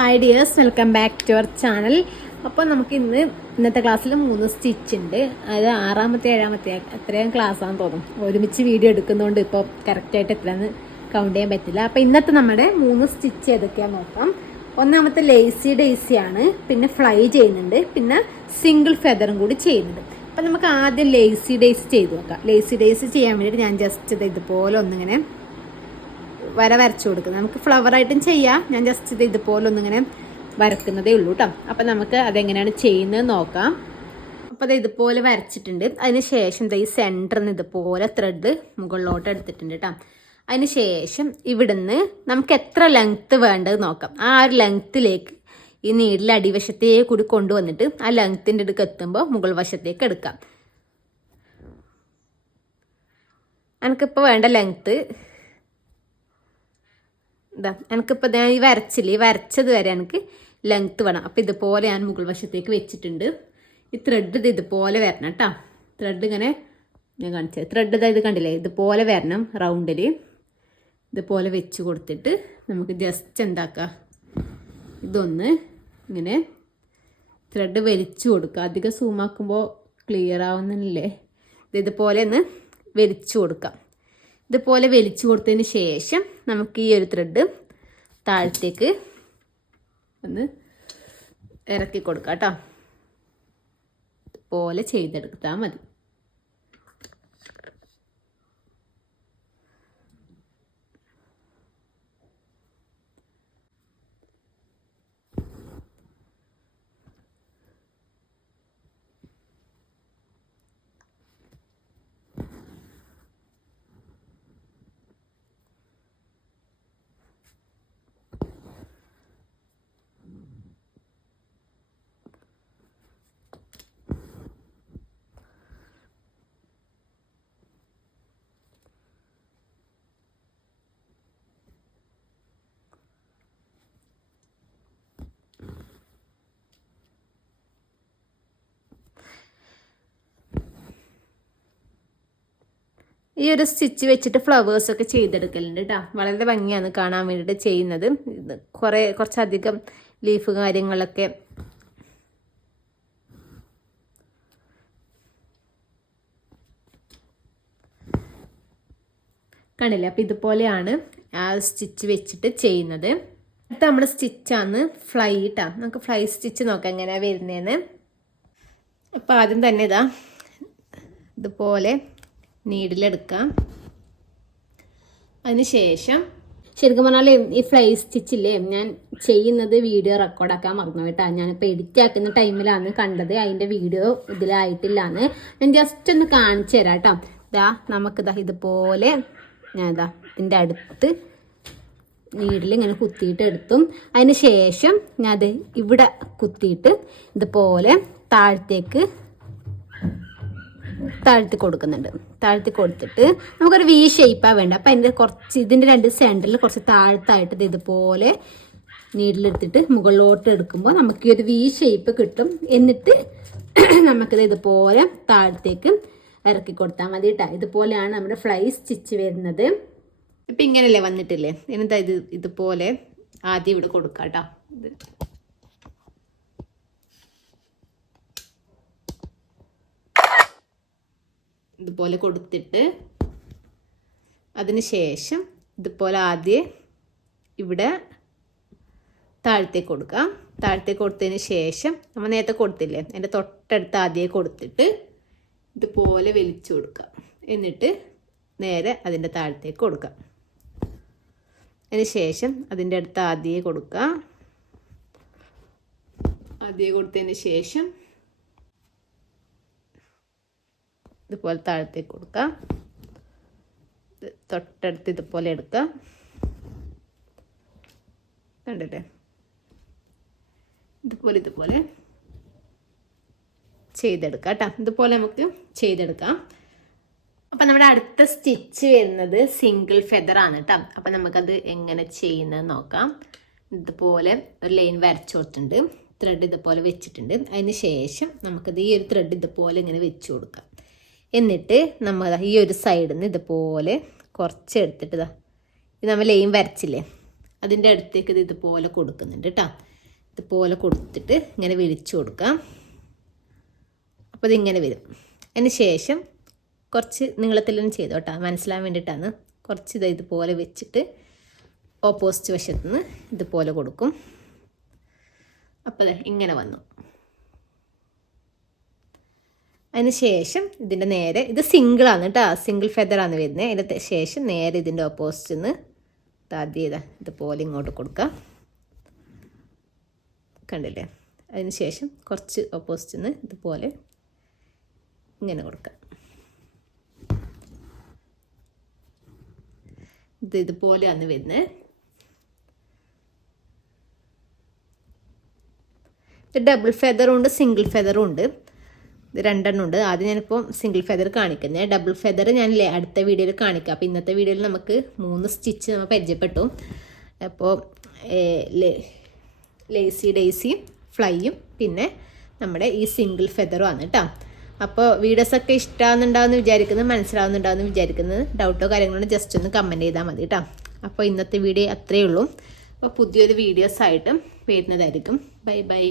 Hi dears, welcome back to our channel. അപ്പോൾ നമുക്ക് ഇന്നത്തെ ക്ലാസ്സിൽ 3 സ്റ്റിച്ച് ഉണ്ട്. അത് 6ാമത്തെ 7ാമത്തെ അത്രയും ക്ലാസ്സാണെന്ന് തോന്നും. ഒരുമിച്ച് വീഡിയോ എടുക്കുന്നതുകൊണ്ട് ഇപ്പോൾ കറക്റ്റായിട്ട് എത്രയാണെന്ന് കൗണ്ട് ചെയ്യാൻ പറ്റില്ല. അപ്പോൾ ഇന്നത്തെ നമ്മുടെ 3 സ്റ്റിച്ച് ഏതൊക്കെയാണെന്ന് നോക്കാം. ഒന്നാമത്തെ ലേസി ഡേസി ആണ്, പിന്നെ ഫ്ലൈ ചെയ്യുന്നുണ്ട്, പിന്നെ സിംഗിൾ ഫെദറും കൂടി ചെയ്യുന്നുണ്ട്. അപ്പോൾ നമുക്ക് ആദ്യം ലേസി ഡേസി ചെയ്ത് നോക്കാം. ലേസി ഡേസി ചെയ്യാൻ വേണ്ടിയിട്ട് ഞാൻ ജസ്റ്റ് ഇതുപോലെ ഒന്നിങ്ങനെ വരച്ചു കൊടുക്കുന്നത്. നമുക്ക് ഫ്ലവറായിട്ടും ചെയ്യാം. ഞാൻ ജസ്റ്റ് ഇതുപോലെ ഒന്നിങ്ങനെ വരക്കുന്നതേ ഉള്ളൂ കേട്ടോ. അപ്പം നമുക്ക് അതെങ്ങനെയാണ് ചെയ്യുന്നത് നോക്കാം. അപ്പോൾ അത് ഇതുപോലെ വരച്ചിട്ടുണ്ട്. അതിന് ശേഷം ഈ സെൻറ്ററിൽ നിന്ന് ഇതുപോലെ ത്രെഡ് മുകളിലോട്ട് എടുത്തിട്ടുണ്ട് കേട്ടോ. അതിന് ശേഷം ഇവിടുന്ന് നമുക്ക് എത്ര ലെങ്ത്ത് വേണ്ടത് നോക്കാം. ആ ഒരു ലെങ്ത്തിലേക്ക് ഈ നീഡിൽ അടിവശത്തേക്ക് കൂടി കൊണ്ടുവന്നിട്ട് ആ ലെങ്ത്തിൻ്റെ അടുക്ക് എത്തുമ്പോൾ മുകൾ വശത്തേക്ക് എടുക്കാം. എനിക്കിപ്പോൾ വേണ്ട ലെങ്ത്ത് എനിക്കിപ്പോൾ ഞാൻ ഈ വരച്ചത് വരെ എനിക്ക് ലെങ്ത്ത് വേണം. അപ്പോൾ ഇതുപോലെ ഞാൻ മുകൾ വശത്തേക്ക് വെച്ചിട്ടുണ്ട്. ഈ ത്രെഡ് ഇതുപോലെ വരണം കേട്ടോ. ത്രെഡ് ഇങ്ങനെ ഞാൻ കാണിച്ചത് ത്രെഡ് ഇത് കണ്ടില്ലേ, ഇതുപോലെ വരണം. റൗണ്ടിൽ ഇതുപോലെ വെച്ച് കൊടുത്തിട്ട് നമുക്ക് ജസ്റ്റ് എന്താക്കാം, ഇതൊന്ന് ഇങ്ങനെ ത്രെഡ് വലിച്ചു കൊടുക്കുക. അധികം സൂമാക്കുമ്പോൾ ക്ലിയർ ആവുന്നില്ലേ. ഇതുപോലെ ഒന്ന് വലിച്ചു കൊടുക്കാം. ഇതുപോലെ വലിച്ചു കൊടുത്തതിന് ശേഷം നമുക്ക് ഈ ഒരു ത്രെഡ് താഴത്തേക്ക് ഒന്ന് ഇറക്കി കൊടുക്കാം കേട്ടോ. ഇതുപോലെ ചെയ്തെടുത്താൽ മതി. ഈ ഒരു സ്റ്റിച്ച് വെച്ചിട്ട് ഫ്ലവേഴ്സൊക്കെ ചെയ്തെടുക്കലുണ്ട് കേട്ടോ. വളരെ ഭംഗിയാണ് കാണാൻ വേണ്ടിയിട്ട് ചെയ്യുന്നത്. കുറച്ചധികം ലീഫ് കാര്യങ്ങളൊക്കെ കണ്ടില്ലേ. അപ്പം ഇതുപോലെയാണ് ആ സ്റ്റിച്ച് വെച്ചിട്ട് ചെയ്യുന്നത്. അടുത്ത നമ്മൾ സ്റ്റിച്ചാണ് ഫ്ലൈ കേട്ടോ. നമുക്ക് ഫ്ലൈ സ്റ്റിച്ച് നോക്കാം എങ്ങനെയാണ് വരുന്നതെന്ന്. അപ്പം ആദ്യം തന്നെ ഇതുപോലെ നീഡിലെടുക്കാം. അതിന് ശേഷം ശരിക്കും പറഞ്ഞാൽ ഈ ഫ്ലൈ സ്റ്റിച്ചില്ലേ ഞാൻ ചെയ്യുന്നത് വീഡിയോ റെക്കോർഡാക്കാൻ മറന്നു കേട്ടോ. ഞാനിപ്പോൾ എഡിറ്റ് ആക്കുന്ന ടൈമിലാണ് കണ്ടത്. അതിൻ്റെ വീഡിയോ ഇതിലായിട്ടില്ലാന്ന്. ഞാൻ ജസ്റ്റ് ഒന്ന് കാണിച്ചു തരാം കേട്ടോ. നമുക്കിതാ ഇതുപോലെ ഞാൻ ഇതിൻ്റെ അടുത്ത് നീഡിൽ ഇങ്ങനെ കുത്തിയിട്ട് എടുത്തും. അതിന് ശേഷം ഞാൻ അത് ഇവിടെ കുത്തിയിട്ട് ഇതുപോലെ താഴ്ത്തി കൊടുക്കുന്നുണ്ട്. താഴ്ത്തി കൊടുത്തിട്ട് നമുക്കൊരു വി ഷേപ്പാണ് വേണ്ട. അപ്പം അതിൻ്റെ ഇതിൻ്റെ 2 സെൻറ്ററിൽ കുറച്ച് താഴത്തായിട്ട് ഇതുപോലെ നീഡിലെടുത്തിട്ട് മുകളിലോട്ട് എടുക്കുമ്പോൾ നമുക്ക് ഈ ഒരു വി ഷേപ്പ് കിട്ടും. എന്നിട്ട് നമുക്കിത് ഇതുപോലെ താഴത്തേക്ക് ഇറക്കി കൊടുത്താൽ മതി കേട്ടോ. ഇതുപോലെയാണ് നമ്മുടെ ഫ്ലൈ സ്റ്റിച്ച് വരുന്നത്. ഇപ്പം ഇങ്ങനെയല്ലേ വന്നിട്ടില്ലേ. എന്നിട്ട് ഇതുപോലെ ആദ്യം ഇവിടെ കൊടുക്കാം കേട്ടോ. ഇതുപോലെ കൊടുത്തിട്ട് അതിന് ശേഷം ഇതുപോലെ ആദ്യം ഇവിടെ താഴത്തേക്ക് കൊടുക്കാം. താഴത്തേക്ക് കൊടുത്തതിന് ശേഷം നമ്മൾ നേരത്തെ കൊടുത്തില്ലേ അതിൻ്റെ തൊട്ടടുത്ത് ആദ്യം കൊടുത്തിട്ട് ഇതുപോലെ വലിച്ചു കൊടുക്കാം. എന്നിട്ട് നേരെ അതിൻ്റെ താഴത്തേക്ക് കൊടുക്കാം. അതിന് ശേഷം അതിൻ്റെ അടുത്ത് ആദ്യം കൊടുക്കാം. ആദ്യം കൊടുത്തതിന് ശേഷം ഇതുപോലെ താഴത്തേക്ക് കൊടുക്കാം. തൊട്ടടുത്ത് ഇതുപോലെ എടുക്കാം. കണ്ടില്ലേ, ഇതുപോലെ ചെയ്തെടുക്കാം കേട്ടോ. ഇതുപോലെ നമുക്ക് ചെയ്തെടുക്കാം. അപ്പം നമ്മുടെ അടുത്ത സ്റ്റിച്ച് വരുന്നത് സിംഗിൾ ഫെദറാണ് കേട്ടോ. അപ്പം നമുക്കത് എങ്ങനെ ചെയ്യുന്നത് നോക്കാം. ഇതുപോലെ ഒരു ലൈൻ വരച്ചു കൊടുത്തിട്ടുണ്ട്. ത്രെഡ് ഇതുപോലെ വെച്ചിട്ടുണ്ട്. അതിന് ശേഷം നമുക്കത് ഈ ഒരു ത്രെഡ് ഇതുപോലെ ഇങ്ങനെ വെച്ച് കൊടുക്കാം. എന്നിട്ട് നമ്മൾ ഈ ഒരു സൈഡിൽ നിന്ന് ഇതുപോലെ കുറച്ച് എടുത്തിട്ട് ഇത് നമ്മൾ ലൈൻ വരച്ചില്ലേ അതിൻ്റെ അടുത്തേക്ക് ഇതുപോലെ കൊടുക്കുന്നുണ്ട് കേട്ടോ. ഇതുപോലെ കൊടുത്തിട്ട് ഇങ്ങനെ വിരിച്ചു കൊടുക്കാം. അപ്പോൾ ഇതിങ്ങനെ വരും. അതിന് ശേഷം കുറച്ച് നീളത്തിൽ തന്നെ ചെയ്തു കേട്ടോ, മനസ്സിലാൻ വേണ്ടിയിട്ടാണ്. കുറച്ച് ഇതുപോലെ വെച്ചിട്ട് ഓപ്പോസിറ്റ് വശത്ത് നിന്ന് ഇതുപോലെ കൊടുക്കും. അപ്പോൾ ഇങ്ങനെ വന്നു. അതിന് ശേഷം ഇതിൻ്റെ നേരെ, ഇത് സിംഗിളാണ് കേട്ടോ, സിംഗിൾ ഫെദറാണ് വരുന്നത്. അതിന് ശേഷം നേരെ ഇതിൻ്റെ ഓപ്പോസിറ്റിൽ നിന്ന് ആദ്യം ഇതുപോലെ ഇങ്ങോട്ട് കൊടുക്കാം. കണ്ടില്ലേ? അതിന് ശേഷം കുറച്ച് ഓപ്പോസിറ്റിൽ നിന്ന് ഇതുപോലെ ഇങ്ങനെ കൊടുക്കാം. ഇതുപോലെയാണ് വരുന്നത്. ഇത് ഡബിൾ ഫെദറും ഉണ്ട്, സിംഗിൾ ഫെദറും ഉണ്ട്. ഇത് രണ്ടെണ്ണം ഉണ്ട്. ആദ്യം ഞാനിപ്പോൾ സിംഗിൾ ഫെദർ കാണിക്കുന്നത്. ഡബിൾ ഫെദർ ഞാൻ അടുത്ത വീഡിയോയിൽ കാണിക്കാം. അപ്പോൾ ഇന്നത്തെ വീഡിയോയിൽ നമുക്ക് 3 സ്റ്റിച്ച് നമ്മൾ പരിചയപ്പെട്ടു. അപ്പോൾ ലേസി ഡേയ്സിയും ഫ്ലൈയും പിന്നെ നമ്മുടെ ഈ സിംഗിൾ ഫെദറും ആണ് കേട്ടോ. അപ്പോൾ വീഡിയോസൊക്കെ ഇഷ്ടമാകുന്നുണ്ടാവുമെന്ന് വിചാരിക്കുന്നത്, മനസ്സിലാവുന്നുണ്ടാവുമെന്ന് വിചാരിക്കുന്നത്. ഡൗട്ടോ കാര്യങ്ങളോ ജസ്റ്റ് ഒന്ന് കമൻറ്റ് ചെയ്താൽ മതി കേട്ടോ. അപ്പോൾ ഇന്നത്തെ വീഡിയോ അത്രയേ ഉള്ളൂ. അപ്പോൾ പുതിയൊരു വീഡിയോസായിട്ടും വരുന്നതായിരിക്കും. Bye bye.